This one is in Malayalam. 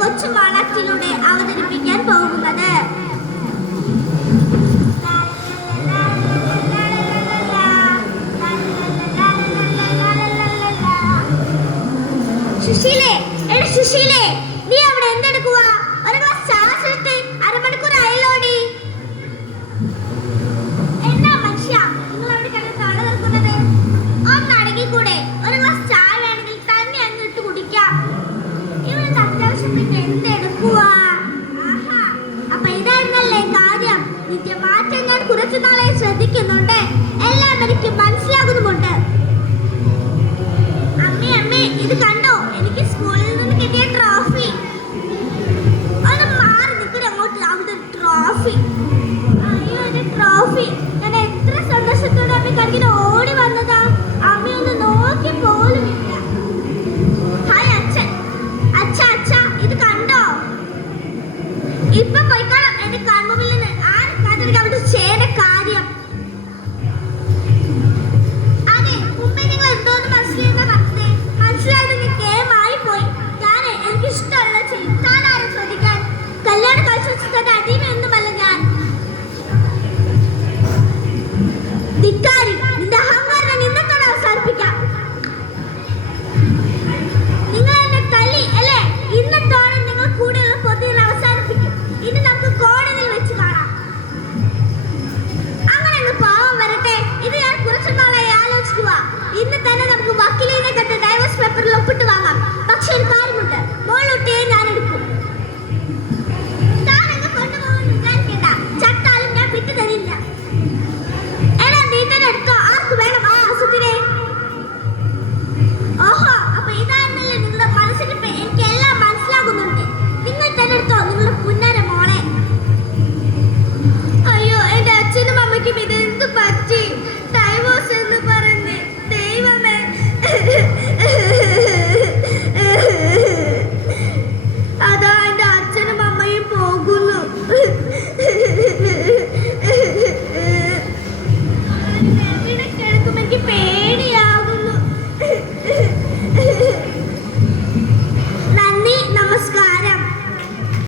കൊച്ചു പാഠത്തിലൂടെ അവതരിപ്പിക്കാൻ പോകുന്നത്. സുശീലേ, സുശീലേ, നീ അവിടെ എന്തെടുക്കുക? ഒരു ഗ്ലാസ് ചായ എടുത്ത് അരമണിക്കൂർ ആയല്ലോടി. എന്നാ മനുഷ്യ നിങ്ങൾ അവിടെ കിടന്ന് കാണ നിൽക്കുന്നത്? ഒന്ന് അടങ്ങിക്കൂടെ? ഒരു ഗ്ലാസ് ചായ വേണമെങ്കിൽ തന്നെ അങ്ങ് ഇട്ട് കുടിക്കാം. ഇവിടെ അത്യാവശ്യം പിന്നെ എന്തെടുക്കുക? ആഹാ, അപ്പൊ ഇതായിരുന്നല്ലേ കാര്യം. നിന്റെ മാറ്റം ഞാൻ കുറച്ചു നാളെ ശ്രദ്ധിക്കുന്നുണ്ട്. എല്ലാം എനിക്ക് മനസ്സിലാകുന്നുമുണ്ട്. അമ്മേ അമ്മേ, ഇത് കണ്ടോ? എനിക്ക് സ്കൂളിൽ നിന്ന് കിട്ടിയ ട്രോഫി. ഒന്ന് മാറി നിൽക്കുന്ന അങ്ങോട്ട്. അവിടെ ട്രോഫി. അയ്യോ, ഒരു ട്രോഫി. ഞാൻ എത്ര സന്തോഷത്തോടെ അമ്മ കളിക്കുന്ന ഓടി വന്നതാ.